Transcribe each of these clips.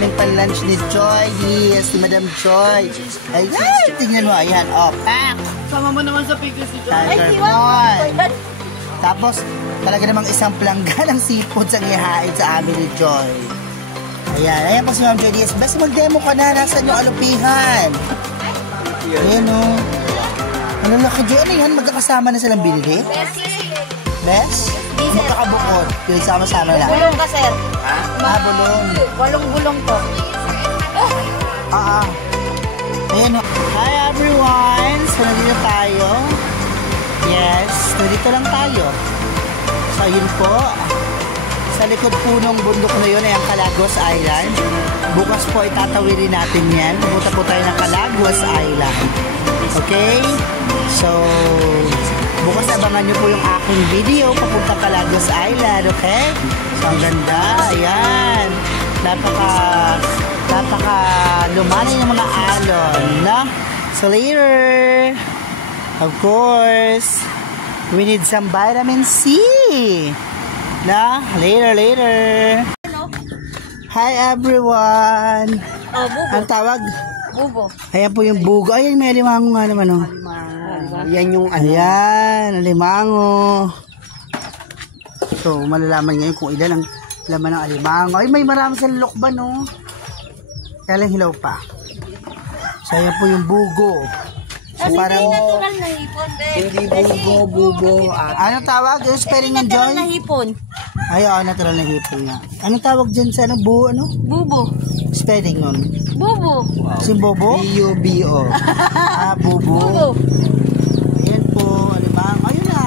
aming pan-lunch ni Joy. Yes, si Madam Joy. Ayan, tingnan mo. Ayan, oh, pack. Sama mo naman sa picture si Joy. Tiger Boy. Tapos, talaga namang isang plangga ng seafood ang ihain sa amin ni Joy. Ayan, ayan po si Ma'am Joy Diaz. Best mag-demo ka na. Nasaan yung alupihan? Ayan, oh. Ano laki Joy? Ano yan? Magkakasama na silang binili? Best? Magkakabukod. Yung sama-sama lang. Bulong ka, sir. Ha? Bulong. Bulong to. Ayan o. Hi everyone! So, nandito tayo. Yes, nandito lang tayo. So, yun po. Sa likod po ng bundok na yun ay ang Calagos Island. Bukas po itatawirin natin yan. Pumunta po tayo ng Calagos Island. Okay? So, bukas abangan nyo po yung aking video papunta Calagos Island, okay? So, ang ganda. Ayan. Napaka lumanay ng mga alon, no? So, later, of course, we need some vitamin C. No? Later. Hi, everyone. Oh, bubo. Ang tawag? Bubo. Ayan po yung bugo. Ayan, may alimango nga naman, oh. Yan yung ayan, alimango. So, malalaman ngayon kung ilan ang laman ng alimango. Ay, may marami sa lukban, no? Kaya lang hilaw pa. So, ayan po yung bugo. So, parang natural na hipon, Hindi bubo. ano tawag? Yung spelling ng Joy? Natural na hipon. Ay, oo, natural na hipon nga. Anong tawag dyan sa ano? Bubo. Spelling nun? Bubo. Si Bobo? B-U-B-O. Bubo. Bubo. Ayan po, alimango. Ayun na.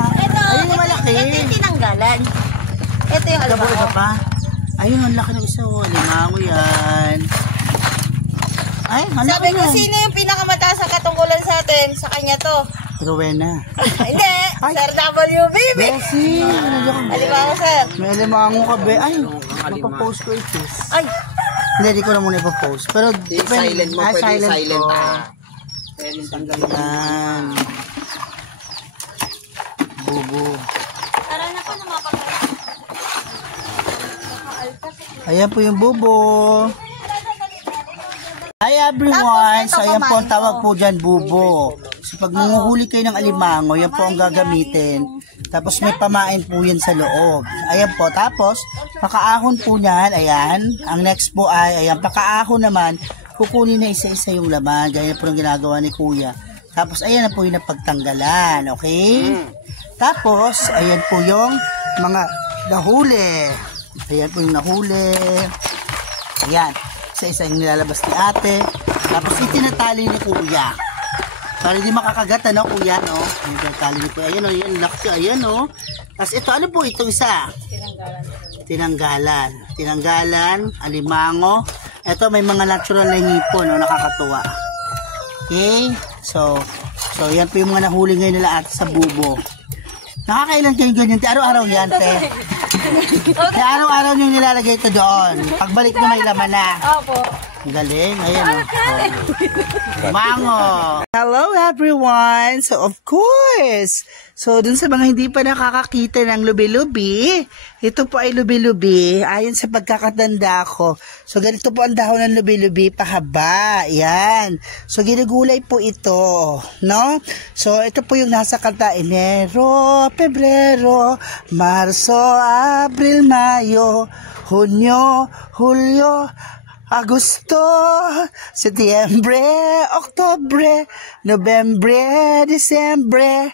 Ayun yung malaki. Ito yung tinanggalan. Ito yung Ito pa. Ayun, ang laki ng isa. Alimango yan. Ay, sabi ko, sino yung pinakamataas sa katungkulan sa atin? Sa kanya to. Rowena. Hindi, Sir WBB. Bessie. Alimango, sir. May alimango ka, be. Ay, mapapost ko ito. Ay. Hindi, di ko na muna ipapost. Pero, Silent mo, pwede silent. Pwede tanggalin. Bubo. Tara na po, namapagkakas. Ayan po yung bubo. Hi everyone! So ayan po ang tawag po dyan, bubo. So pag nanguhuli kayo ng alimango, yan po ang gagamitin. Tapos may pamain po yan sa loob. Ayan po. Tapos, pakaahon po niyan, ayan. Ang next po ay, ayan, pakaahon naman, kukunin na isa-isa yung laman. Gaya po ang ginagawa ni Kuya. Tapos, ayan na po yung napagtanggalan. Okay? Tapos, ayan po yung mga nahuli. Ayan po yung nahuli. Ayan. Isa-isa yung nilalabas ni ate. Tapos itinatali ni Kuya. Para hindi makakagat, ano, Kuya, no? Itinatali ni Kuya. Ayan, o, yan, laki, ayan, o. Tapos ito, ano po ito isa? Tinanggalan, alimango. Ito, may mga natural na ngipon, no, nakakatuwa. Okay? So, yan po yung mga nahuli ngayon nila ate sa bubo. Nakakailan kayo ganyan? Araw-araw yan, te. Araw-araw nyo nilalagay ito doon. Pagbalik nyo may laman na. Opo. Galing. Ayan, mango. Hello everyone. So of course. So dun sa mga hindi pa nakakakita ng lubi-lubi, ito po ay lubi-lubi. Ayon sa pagkakatanda ko. So ganito po ang dahon ng lubi-lubi, pahaba. Yan. So ginugulay po ito. No? So ito po yung nasa kanta. Enero, Pebrero, Marso, Abril, Mayo, Hunyo, Hulyo, Agosto, Setyembre, Oktobre, Nobyembre, Disyembre.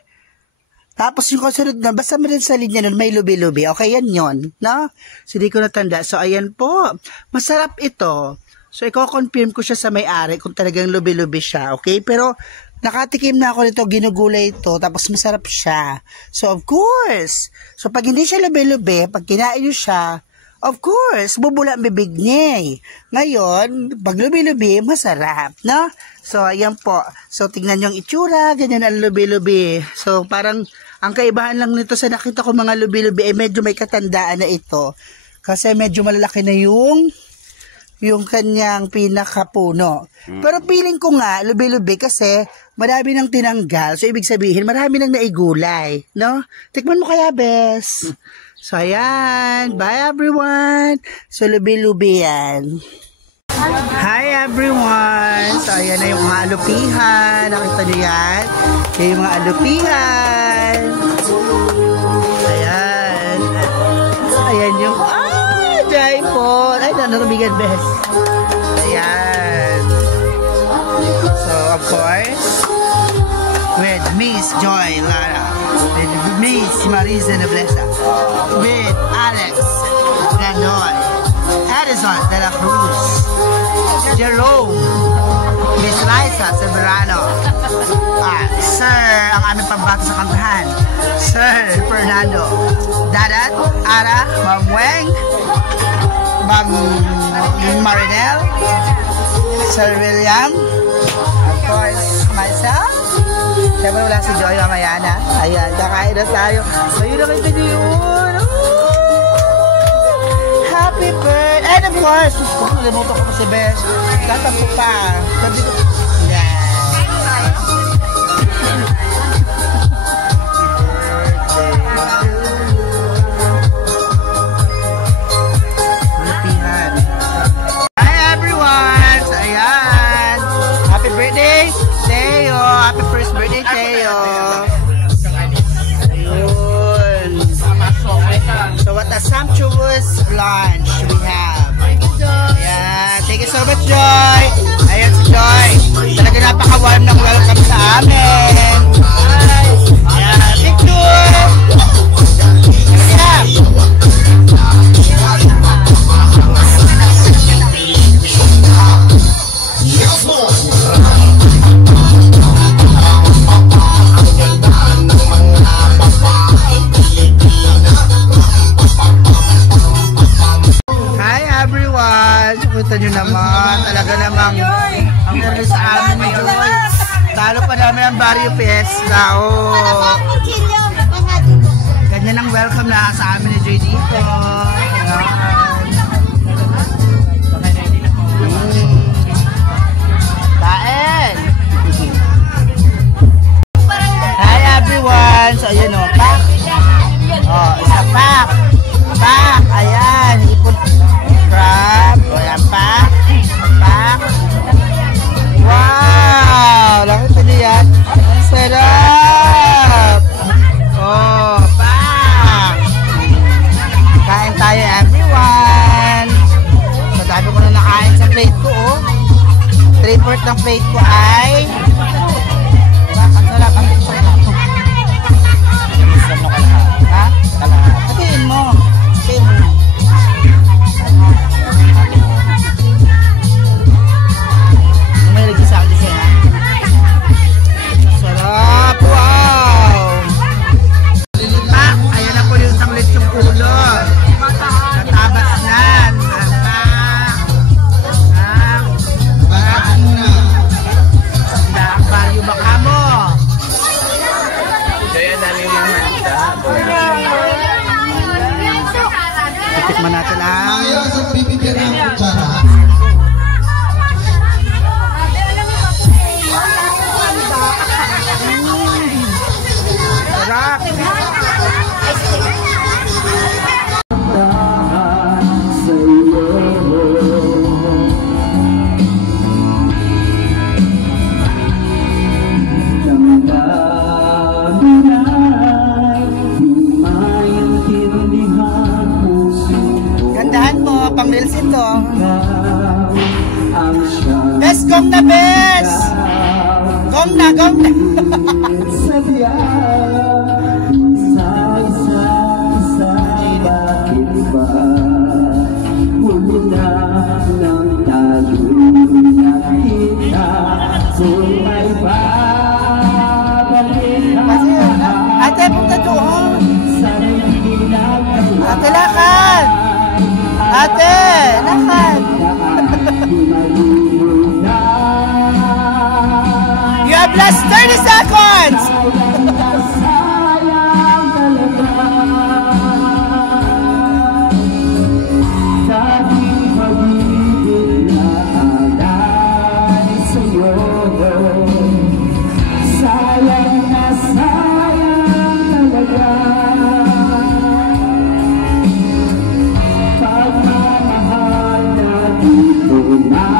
Tapos yung kasunod na, basta mo rin sa linya nun, may lubi-lubi. Okay, yan yun, no? So, di ko natanda. So, ayan po. Masarap ito. So, i-confirm ko siya sa may-ari kung talagang lubi-lubi siya, okay? Pero, nakatikim na ako nito, ginugulay ito, tapos masarap siya. So, of course. So, pag hindi siya lubi-lubi, pag kinain nyo siya, of course, bubula ang bibig niya. Ngayon, pag lubi-lubi, masarap, no? So, ayan po. So, tingnan yung itsura, ganyan ang lubi-lubi. So, parang, ang kaibahan lang nito sa nakita ko mga lubi-lubi, eh, medyo may katandaan na ito. Kasi medyo malalaki na yung kanyang pinakapuno. Pero feeling ko nga, lubi-lubi kasi marami nang tinanggal. So, ibig sabihin, marami nang naigulay, no? Tikman mo kaya, Bes. So, ayan. Bye, everyone. So, lubi-lubi yan. Hi everyone! So ayan na yung mga alupihan. Nakita niyo yan? Yan yung mga alupihan. Ayan. Ayan yung... Jaipon! Ay, narumigan best. Ayan. So of course, with Miss Joy Lara, with Miss Marisa Nobleza, with Alex Landoy, Edison de la Cruz, Jerome, Miss Liza Severano, Sir, ang aming pambato sa kantahan, Sir Fernando, Dadat, Ara, Ma'am Weng, Ma'am Marinel, Sir William, of course, myself. Siyempre wala si Joy mamaya na. Ayan, kakain na tayo. So yun ang ito yun. Happy birthday! And of course, nalimutan ko si Bes. Tatampo pa. Sabi ko, yan. Lupihan. Hi everyone! So ayan. Happy birthday, Teo. Happy first birthday, Teo. Ayun. So what a sumptuous lunch we have. Ayan. Thank you so much, Joy. Ayan si Joy. Talaga napaka-warm ng welcome sa amin. Ayan. Picture. Ayan. Kita nyo naman, talaga namang ang meron sa amin ni Joy. Talo pa namin ang Barrio Fiesta. Oh. Ganyan ang welcome na sa amin ni Joy dito. Kain! Hi everyone! So ayan o, pack. Oh, isa pack. Pack, ayan. Ipon. Crab. O yan, pack. Pack. Wow! Nakita niyo yan? Ang sarap! Oh, pack. Kain tayo everyone. So, dami ko na nakain sa plate ko, oh. 3/4 ng plate ko ay ang sarap. Ang sarap. Ha? Hatiin mo. Hatiin mo. May lagi sa akin siya, ha? Sarap! Wow! Ah, ayan na po yung sanglit yung ulo. Natabas na. Ang baryo baka mo. Kaya dami yung manita. Tikman natin ang sarap. Gandahan mo, pang reels ito. Best, gong na best! Gong na, gong na! Ate, punta doon! Ate, lakad! Ate, lakad! You have last 30 seconds! Pagmamahal na dito na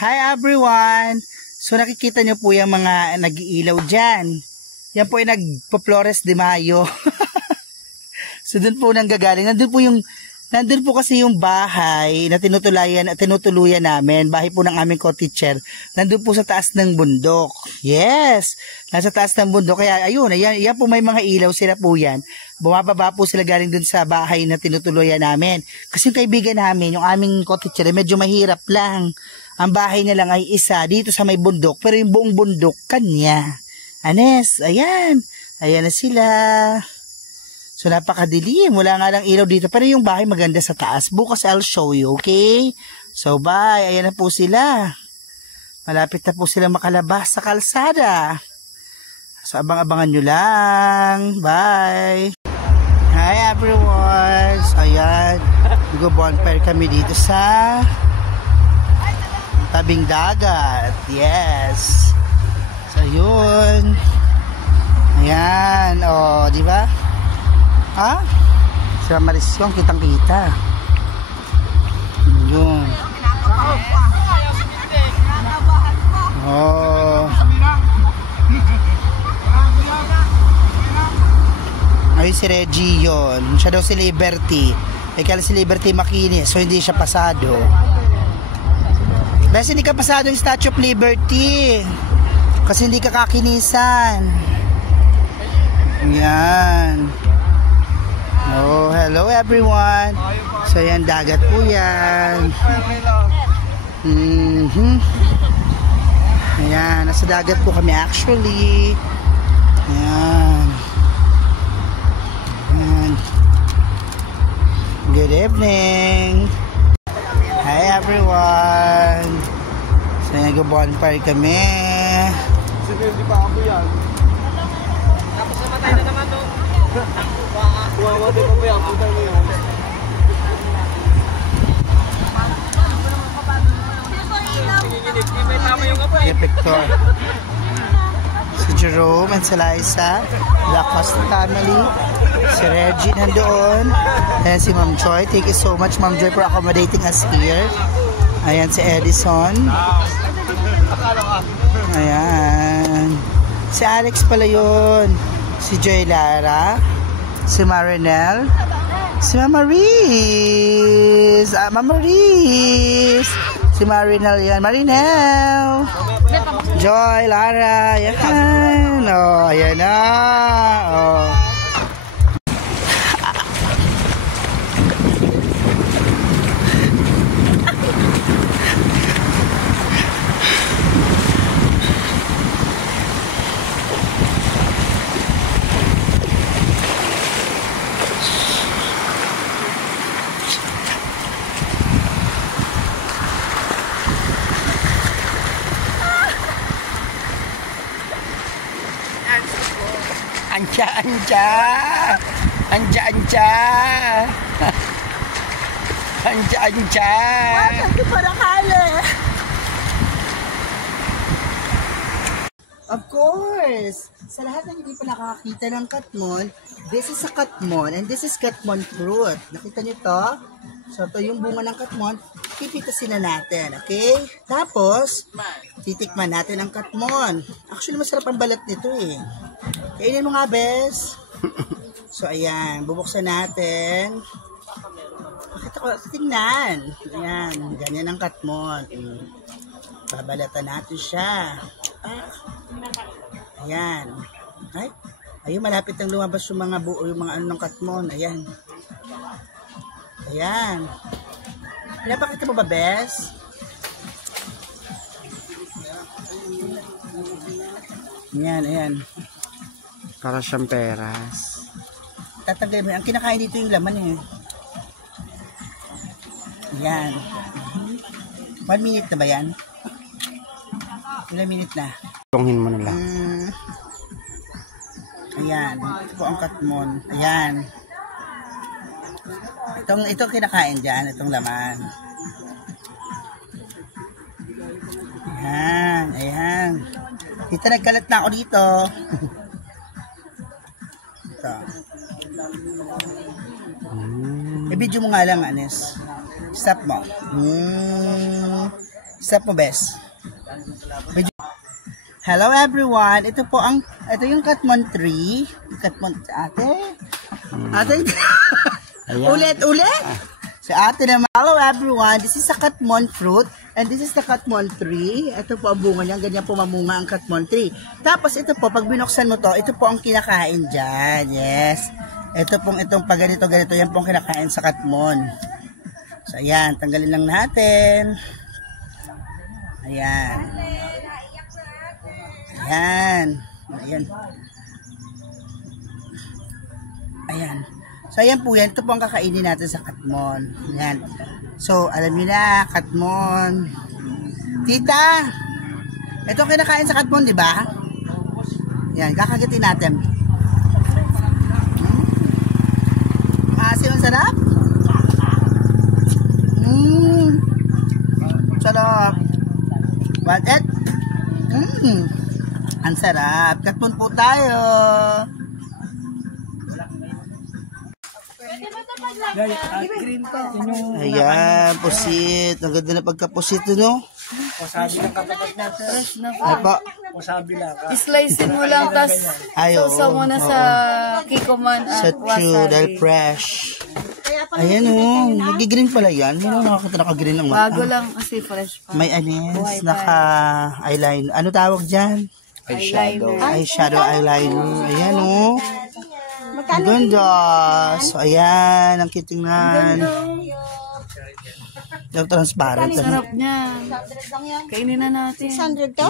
Hi everyone! So nakikita nyo po yung mga nag-iilaw dyan. Yan po ay nagpo-Flores de Mayo. So dun po nanggagaling. Nandun po kasi yung bahay na tinutuluyan namin. Bahay po ng aming co-teacher. Nandun po sa taas ng bundok. Yes! Nasa taas ng bundok. Kaya ayun, yan po may mga ilaw sila po yan. Bumababa po sila galing dun sa bahay na tinutuluyan namin. Kasi yung kaibigan namin, yung aming co-teacher, medyo mahirap lang. Ang bahay niya lang ay isa dito sa may bundok. Pero yung buong bundok, kanya. Anes, ayan. Ayan na sila. So napakadilim. Wala nga lang ilaw dito. Pero yung bahay maganda sa taas. Bukas I'll show you, okay? So bye. Ayan na po sila. Malapit na po sila makalabas sa kalsada. So abang-abangan nyo lang. Bye. Hi everyone. So ayan. Nag-bonfire kami dito sa tabing dagat. Yes. So yun. Ayan. O, di ba? Ha? Si Marisyon, kitang-kita. Yun. Oh. Ayun si Reggie yun. Siya daw si Liberty. Kaya si Liberty makinis. So hindi siya pasado. Bes, hindi ka pasado yung Statue of Liberty. Kasi hindi ka kakinisan. Yan. Oh, hello everyone. So yan, dagat po yan. Ayan, nasa dagat po kami actually. Ayan. Ayan. Good evening. Hi everyone. So nag-bonfire kami. Hindi pa ako yan. Tapos namatay na naman doon. Wawamatay pa mo yan. Puta mo yan. May tama yung kapay. Si Victor. Si Jerome and si Liza. The Costa family. Si Reggie nandoon. And si Ma'am Joy. Thank you so much Ma'am Joy for accommodating us here. Ayan si Edison. Ayan. Si Alex pala yun. Si Joy Lara. Si Marinel. Si Mama Riz. Mama Riz. Si Marinel yan. Marinel. Joy, Lara. Ayan. Oh, ayan na. Oh. Anja. Bakit para kala? Of course! Sa lahat ng hindi pa nakakakita ng katmon, this is a katmon and this is katmon fruit. Nakita niyo to? So, ito yung bunga ng katmon. Pipitasin na natin, okay? Tapos, titikman natin ang katmon. Actually, masarap ang balat nito eh. Kainin mo nga, bes. So, ayan. Bubuksan natin. Bakit ako? Tingnan. Ayan. Ganyan ang katmon. Babalatan natin siya. Ayan. Ay, ayun, malapit nang lumabas yung mga buo, yung mga ano ng katmon. Ayan. Ayan. Pinapakita mo ba, bes? Ayan. Para siyang peras. Tatanggalin mo. Ang kinakain dito yung laman eh. Ayan. 1 minute na ba yan? Ilang minute na? Tunghin mo na lang. Ayan. Ito po ang katmon. Ayan. Itong kinakain dyan. Itong laman. Ayan. Dito nagkalat na ako dito. Ito. I-video mo nga lang, Anes. Stop mo. Step mo, bes. Hello everyone. Ito yung Katmon tree. Katmon, ate. Ulit. Si ate naman. Hello everyone. This is a Katmon fruit. And this is the Katmon tree. Ito po ang bunga niya. Ganyan po mamunga ang Katmon tree. Tapos ito po, pag binuksan mo to, ito po ang kinakain dyan. Yes. Ito pong itong pag ganito. Yan pong kinakain sa Katmon. So ayan, tanggalin lang natin. Ayan. So ayan po yan. Ito po ang kakainin natin sa Katmon. Ayan. So alam niyo na, Katmon. Tita, ito kinakain sa Katmon, di ba? Ayan, kakagitin natin. Maasim, ang sarap. Sarap. What it? Ang sarap. Katmon po tayo. Ayan, pusit. Ang ganda na pagkapusit, no? Wasabi lang katapat na, sir. Apa? Wasabi lang. Slicein mo lang, tas sausaw mo na sa kikoman Sa at chew, dahil wasabi. fresh. Ayan, oh. Nag-green pala yan. Hindi na naka-green lang. Bago lang kasi fresh pa. May anis, naka-eyeliner. Ano tawag dyan? Eyeshadow eyeliner. Ayan, oh. Ang ganda. So, ayan. Ang kitingnan. Yung transparent. Sarap niya. Kainin na natin. 600 to?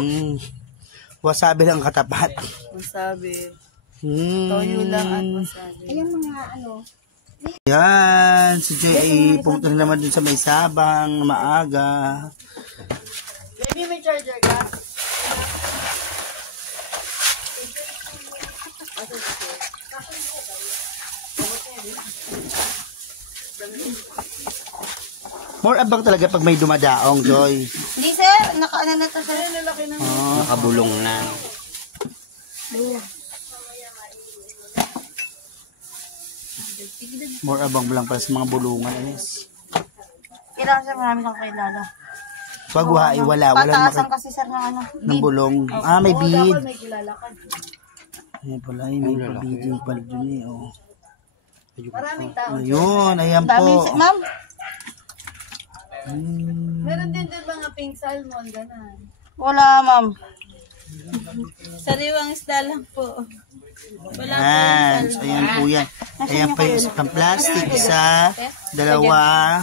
Wasabi lang katapat. Wasabi. Toyo lang at wasabi. Ayan mga ano. Yan. Si Joy ay pumunta na naman dun sa may sabang maaga. Baby, may charger ka? More abang talaga pag may dumadaong, Joy. Hindi sir, nakaano na to sir. Nakabulong na. More abang lang para sa mga bulungan. Anis. Kailangan sir, marami kang kailala. Pag wala Pataasan kasi sir ng ano. ng bulong. May bead. May kilala ka. Ayan pala, may beading pala dun eh. Oh. Maraming tao. Ayun, ayan Dami po. ma'am. Meron din mga pink salmon, gano'n. Wala ma'am. Sariwang isda lang po. Ayan, so ayan po yan. Ayan pa yung isa pang plastic. Isa, dalawa,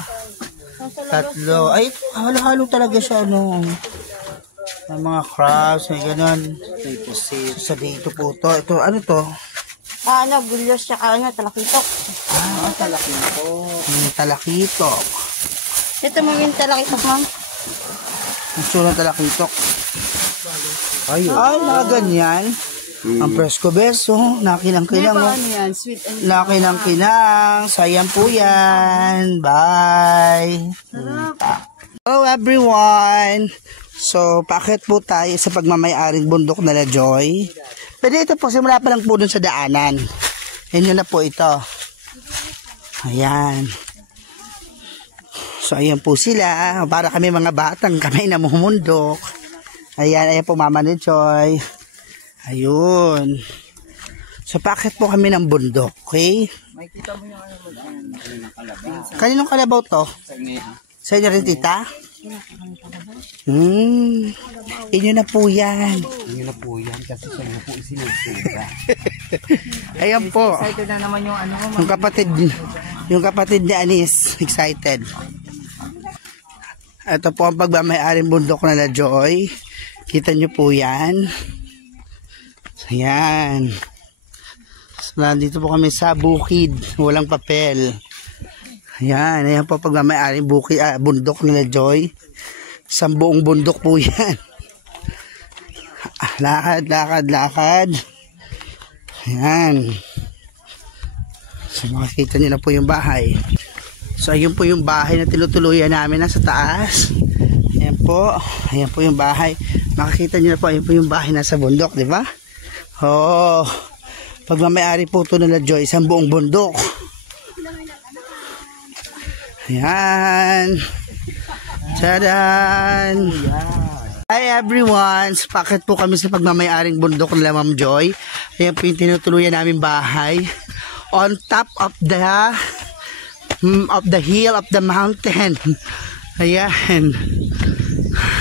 tatlo. Ay, halo-halo talaga siya, no. Ang mga crabs, may ganun. Sa dito po to. Ito, ano to? Ano, gulyos tsaka ano, talakitok. Talakitok. Ito mo yung talakitok ma'am. Ang surang talakitok. Ay, mga ganyan. Ang presko beso. Nakinang-kinang. Ano yan? Sweet and Nakinang-kinang. Sayang po yan. Bye. Hello everyone. So, paakit po tayo sa pagmamayaring bundok na Joy. Pwede ito po, simula pa lang po dun sa daanan. Yan na po ito. Ayan. So, ayan po sila. Para kami mga batang kami na mumundok. Ayan po mama ni Joy. Ayun. So, paakit po kami ng bundok. Okay? Makikita mo yung ano mo dyan. Kaninong kalabaw to? Sa inyo rin, tita? Inyo na po yan. Inyo na po yan kasi siya na po isinusuga. Ayan po. excited na naman yung ano mo. Yung kapatid ni Anis, excited. Ito po ang pagmamayaring bundok na Joy. Kita nyo po yan. Ayan. So, nandito po kami sa bukid. Walang papel. Ayan. Ayan po pagmamayaring bundok nila Joy. Sa buong bundok po yan. Lakad. Ayan. So, makikita nyo na po yung bahay. So, ayun po yung bahay na tinutuluyan namin nasa taas. Ayan po. Ayan po yung bahay. Makikita nyo na po, ayun po yung bahay nasa bundok, di ba? Oh, pagmamayari po ito nila Joy, isang buong bundok. Ayan. Tadaan! Hi everyone! Pakit po kami sa pagmamayaring bundok nila Ma'am Joy. Ayan po yung tinutuluyan namin bahay. On top of the hill of the mountain. Ayan.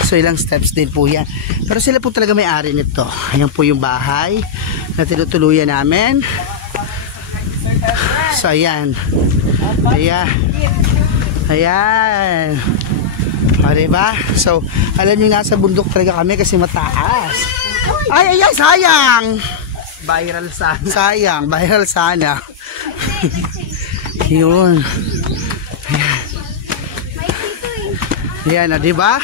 So ilang steps din po yan. Pero sila po talaga may-ari nito. Ayan po yung bahay na tinutuluyan namin. So ayan. Ayan. Ayan. O diba? So alam nyo nasa bundok talaga kami kasi mataas. Ay ay ay sayang. Viral sana. Sayang. Viral sana. Yun. Ayan. Ayan o diba?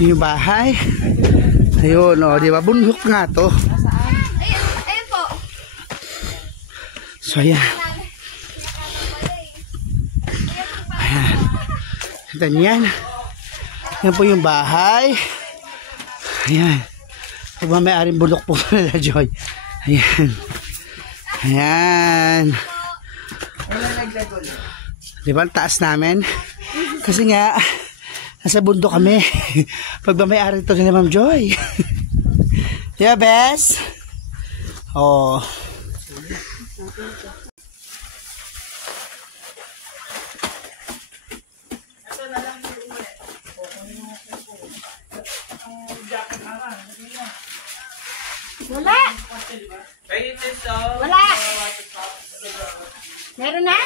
Yung bahay. Ayun o diba? Bundok nga to. Ayun po. So ayan. Ayan. Ito niyan. Yan po yung bahay. Ayan. Pagmamayaring bundok po nila Joy. Ayan. Ayan. Diba ang taas namin? Kasi nga nasa bundok kami. Pagmamayari ito nila Ma'am Joy. Diba bes? Oh. Wala! Wala! Meron na?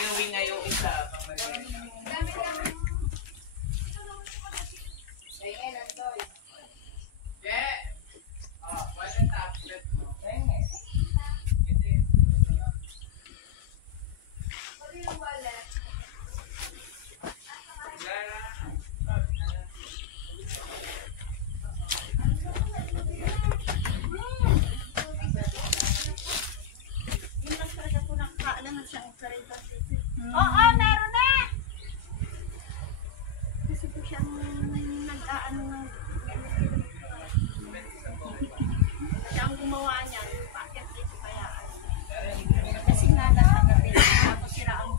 Oo, meron na! Kasi po siyang nag-aano ng siya ang gumawa niya, yung packet dito kaya kasi nga nasa gabi, tapos sila ang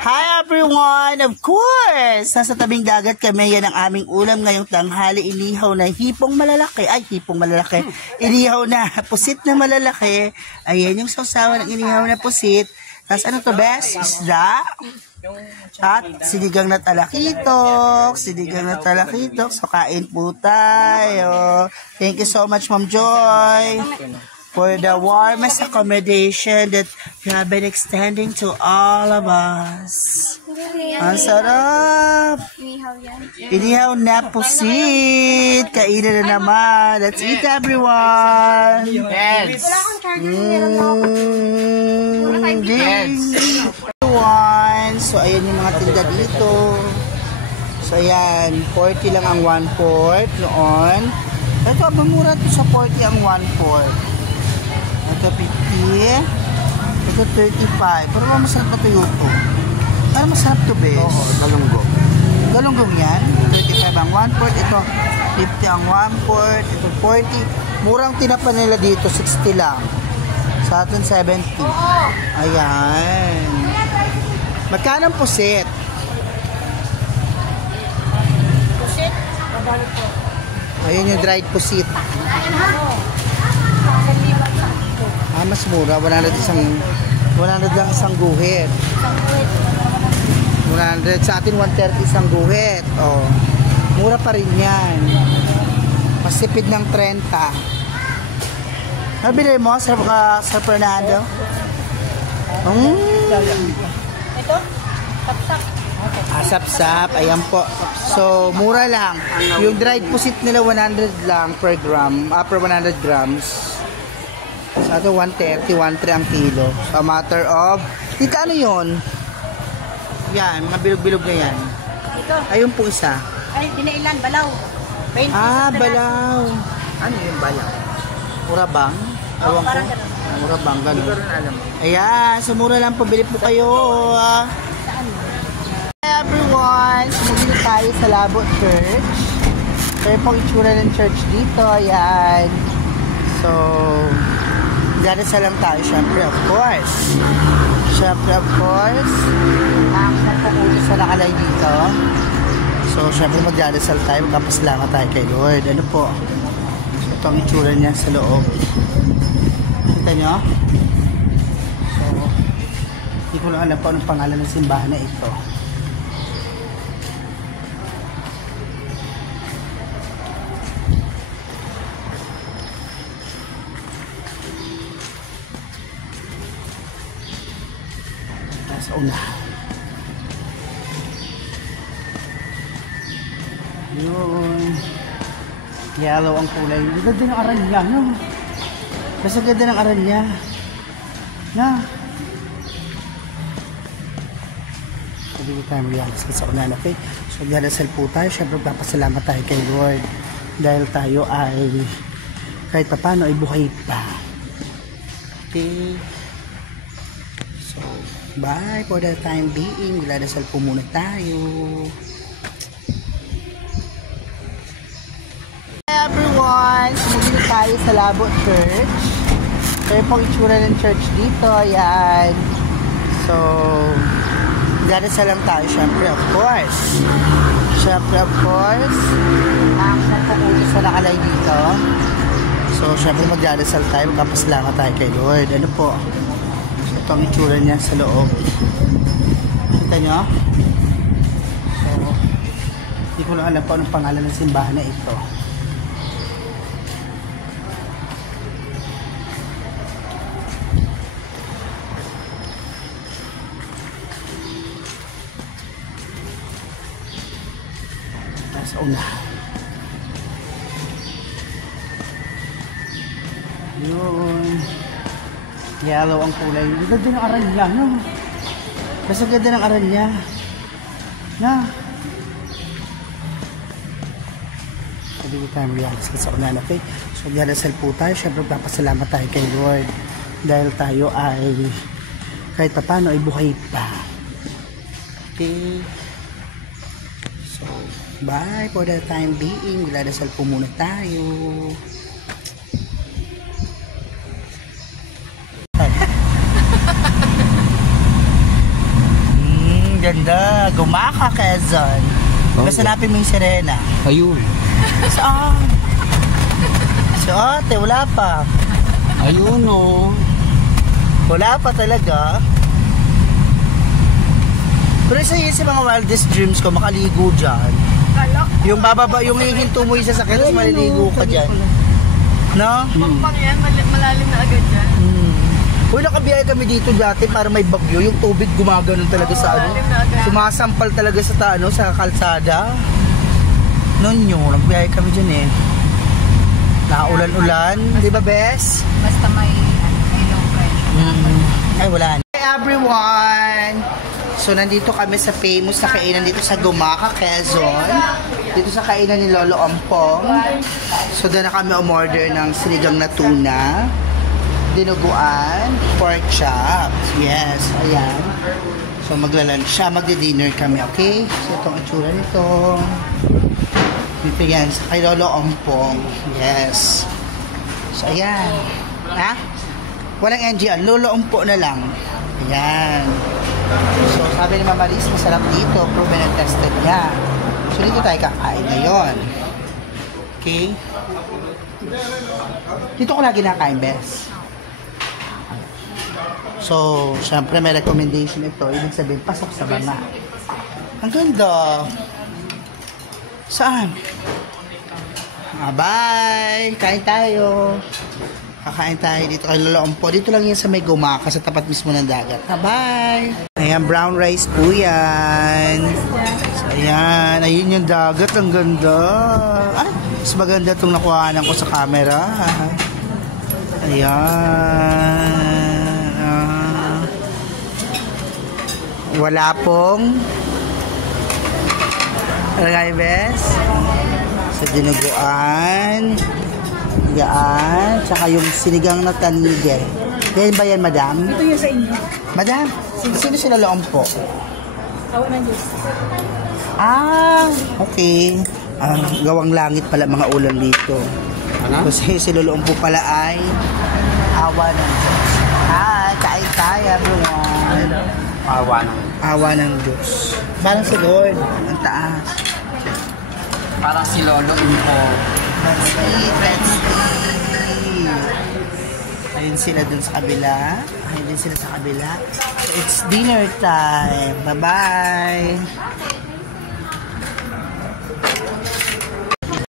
Hi everyone! Of course! Nasa tabing dagat kami. Yan ang aming ulam ngayong tanghali. Inihaw na hipong malalaki. Ay, hipong malalaki. Inihaw na pusit na malalaki. Ayan yung sausawan ng inihaw na pusit. Tapos ano to best? Isda. At sinigang na talakitok. Sinigang na talakitok. So kain po tayo. Thank you so much Ma'am Joy for the warmest accommodation that you have been extending to all of us. Ang sarap! Inihaw na pusit. Kainan na naman. Let's eat everyone! Yes! Everyone! So ayan yung mga tinda dito. So ayan, 40 lang ang 1/4 noon. Ito, bumura ito sa 40 ang 1/4. Ito 50. Ito 35. Pero masarap na tuyo ito. Pero masarap ito, bes. Oo, galunggong. Galunggong yan. 35 ang 1/4. Ito 50 ang 1/4. Ito 40. Murang tinapa nila dito, 60 lang. Sa atin 70. Ayan. Magkano ang pusit? pusit. Ayun yung dried pusit. Mas mura. 100 lang isang guhit. 100. Sa atin 130 isang guhit. Oh. Mura pa rin yan. Masipid ng 30. Nabili mo sa Fernando? Ito? Tapsak. Sapsap. Ayan po. So, mura lang. Yung dried pusit nila 100 lang per gram. Per 100 grams. Sa ato 130, 130 ang kilo. So, a matter of... Tita, ano yun? Yan, mga bilog-bilog na yan. Ito. Ayun po isa. Ay, dinailan, balaw. 20 Balaw. Ano yung balang? Murabang? Oo, Ewan parang ko. ganun. Murabang, Hindi ko ganun. rin alam. Ayan, so mura lang, pabili po kayo. Hi everyone! Sumugin tayo sa Labo Church. Kaya pong itsura ng church dito. Ayan. So, dadasal lang tayo, syempre, of course. Syempre, of course. Nakakasal po ulit sa nakalay dito. So, syempre magdadasal tayo, magpapasalamat tayo kay Lord. Ano po? So, ito ang itsura niya sa loob. Kita nyo? So, hindi ko lang alam po anong pangalan ng simbahan na ito. Sa una. Yun. Yellow ang kulay. Ganda din ang aral niya, no? Basta ganda ng aral niya. Na. Sabi ko tayo mag-ialas sa unan, okay? So, magdadasal po tayo. Siyempre, papasalamat tayo kay Lord. Dahil tayo ay kahit papano ay buhay pa. Okay? So, bye for the time being. Magdadasal po muna tayo. Hi everyone! Sumugin tayo sa Labo Church. Ito pong itsura ng church dito. Ayan. So, magdadasal lang tayo. Siyempre, of course. Ang napupulis na nakalay dito. So, siyempre magdadasal tayo. Magpapasalamat tayo kay Lord. Ano po? So, ito ang itsura niya sa loob. Kita nyo? So, hindi ko lang alam po anong pangalan ng simbahan na ito. Sa una. Yun. Yellow ang kulay. Ganda din ang aral niya, no? Basta ganda ng aral niya. Na. Sabi ko tayo mag-ialas sa unan, okay? So, magdadasal po tayo. Siyempre, papasalamat tayo kay Lord. Dahil tayo ay kahit papano ay buhay pa. Okay? So, bye for the time being. Magdadasal po muna tayo. Ganda. Gumaka, Quezon. Basta hanapin mo yung sirena. Ayun. Saan? Si ate, wala pa. Ayun o. Wala pa talaga. Pero isa yun sa mga wildest dreams ko, makaligo dyan. Yung bababa, yung hihinto mo yung sasakyan, tapos maliligo ka dyan. No? Pampang yan, malalim na agad yan. Uy, nakabiyay kami dito dati para may bagyo. Yung tubig gumaganon talaga sa ano. Sumasampal talaga sa sa kalsada. Noon yun, nagbiyay kami dyan eh. Naulan-ulan, di ba, Bes? Basta may low pressure. Ay, wala. Hi everyone! So, nandito kami sa famous na kainan dito sa Gumaka, Quezon. Dito sa kainan ni Lolo Ompong. So, doon na kami umorder ng sinigang na tuna, dinuguan, pork chops. Yes, ayan. So, maglalunch siya, magdi-dinner kami, okay? So, itong itsura nito. Dito yan, sa kay Lolo Ompong. Yes. So, ayan. Ha? Walang NGL, Lolo Ompong na lang. Ayan. So, sabi ni Mama Liz, masarap dito. Proven and tested niya. So, dito tayo kakain ngayon. Okay? Dito ko lagi nakain, Bes. So, syempre may recommendation ito. Ibig sabihin, pasok sa banga. Ang ganda. Saan? Bye! Kain tayo. Kakain tayo dito kay Lolo Ompo. Dito lang yan sa may Gumaka, sa tapat mismo ng dagat. Bye! Ayan, brown rice po yan. So, ayan. Ayun yung dagat. Ang ganda. Ay, mas maganda itong nakuhaan ko sa camera. Ayan. Wala pong Alagay, Bes. Sa dinuguan. Yan. Tsaka yung sinigang na tanige. Yan ba yan, madam? Ito yung sa inyo. Madam, sino sila loong po? Awa ng Diyos. Okay. Gawang langit pala mga ulam dito. Ano? Kasi si Loloong po pala ay awa ng Diyos. Hi, kain tayo, everyone. Awa ng Awa ng Diyos. Parang si Lord. Ang taas. Parang si Lolo Info. Let's eat, let's eat. Ayun sila dun sa kabila. Ayun din sila sa kabila. So, it's dinner time. Bye-bye.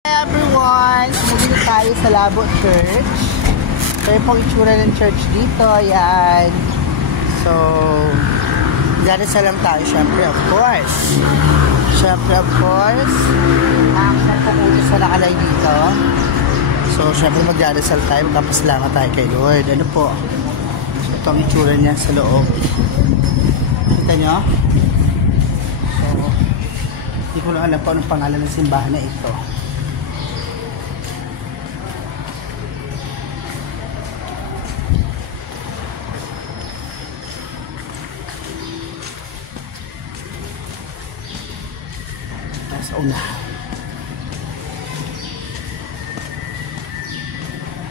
Hi everyone! Muli na tayo sa Labo Church. So, yung pong itsura ng church dito. Ayan. So, dadasal lang tayo. Siyempre, of course. Siyempre, of course. Ang pag-utos sa nakalay dito. So, syempre magdadasal tayo, magpapasalamat tayo kay Lord. Ano po? So, ito ang itsura niya sa loob. Kita nyo? So, hindi ko lang alam pa anong pangalan ng simbahan na ito. Nasa una.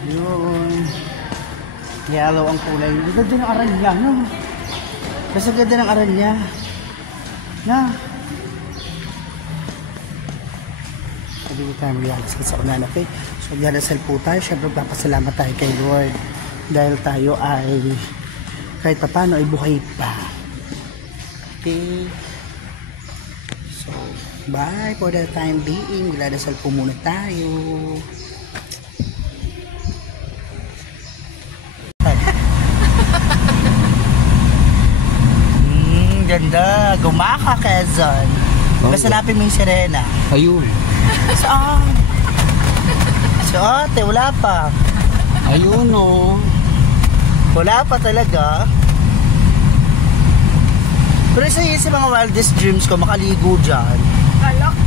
Yun. Yellow ang kulay. Ang ganda ng aral niya, no? Kasi ganda ng aral niya. Na. Sabi ko tayo mag-ialas sa unan, okay? So, magdadasal po tayo. Siyempre, papasalamat tayo kay Lord. Dahil tayo ay kahit paano ay buhay pa. Okay? So, bye for the time being. Magdadasal po muna tayo. Ganda. Gumaka, Quezon. Basta hanapin mo yung sirena. Ayun. Saan? Si ate, wala pa. Ayun o. Wala pa talaga. Pero isa yun sa mga wildest dreams ko, makaligo dyan.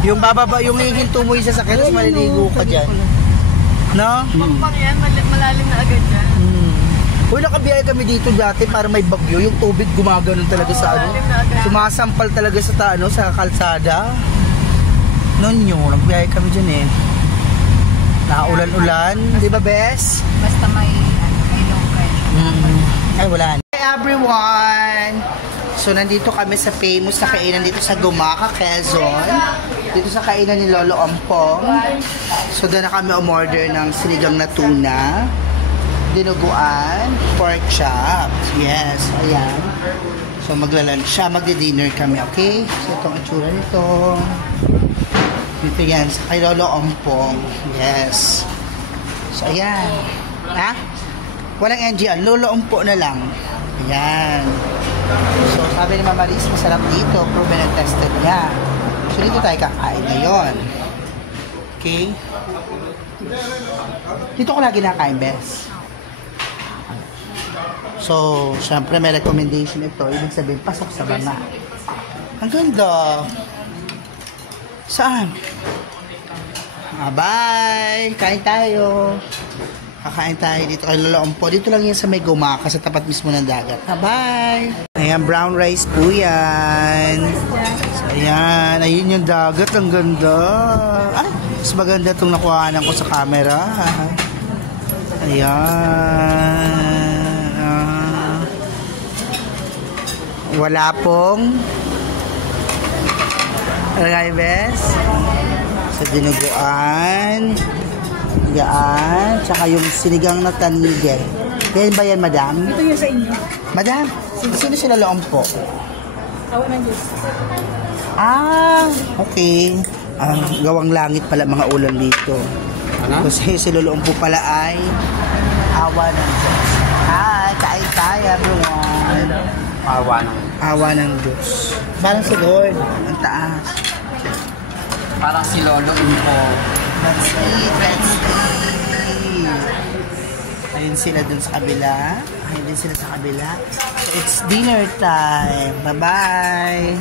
Yung bababa, yung hihinto mo yung sasakyan, tapos maliligo ka dyan. No? Pang yan, malalim na agad yan. Uy, nakabiyahe kami dito dati para may bagyo. Yung tubig gumaganon talaga sa ano. Sumasampal talaga sa sa kalsada. Noon yun, nagbiyahe kami dyan eh. Nakaulan-ulan, di ba, Bes? Basta may low pressure. Ay, wala. Hi everyone! So, nandito kami sa famous na kainan dito sa Gumaka, Quezon. Dito sa kainan ni Lolo Ompong. So, doon na kami umorder ng sinigang na tuna, dinuguan, pork chop. Yes, ayan. So, maglalunch siya, magdi-dinner kami, okay? So, itong itsura nito. Dito yan, sa kay Lolo Ompong. Yes. So, ayan. Ha? Walang NGL, Lolo Ompo na lang. Ayan. So, sabi ni Mama Liz, masarap dito. Proven and tested niya. So, dito tayo kakain ngayon. Okay? Dito ko lagi nakain, Bes. So, syempre may recommendation ito. Ibig sabihin, pasok sa banga. Ang ganda. Saan? Bye! Kain tayo. Kakain tayo dito kay Lolo Ompo. Dito lang yan sa may Gumaka, sa tapat mismo ng dagat. Bye! Ayan, brown rice po yan. So, ayan. Ayun yung dagat. Ang ganda. Ay, mas maganda itong nakuhanan ko sa camera. Ayan. Wala pong Bes sa dinuguan, gaan, tsaka yung sinigang na tanige. Yan ba yan, madam? Ito yung sa inyo. Madam, sino sila Lolo Ompo? Awa ng Diyos. Okay. Gawang langit pala mga ulam dito. Ano? Kasi si Lolo Ompo pala ay awa ng Diyos. Hi, kain tayo everyone. Awa ng Diyos. Parang si Lord. Ang taas. Parang si Lolo Info. Let's eat, let's eat. Ayun sila dun sa kabila. Ayun din sila sa kabila. So, it's dinner time. Bye-bye.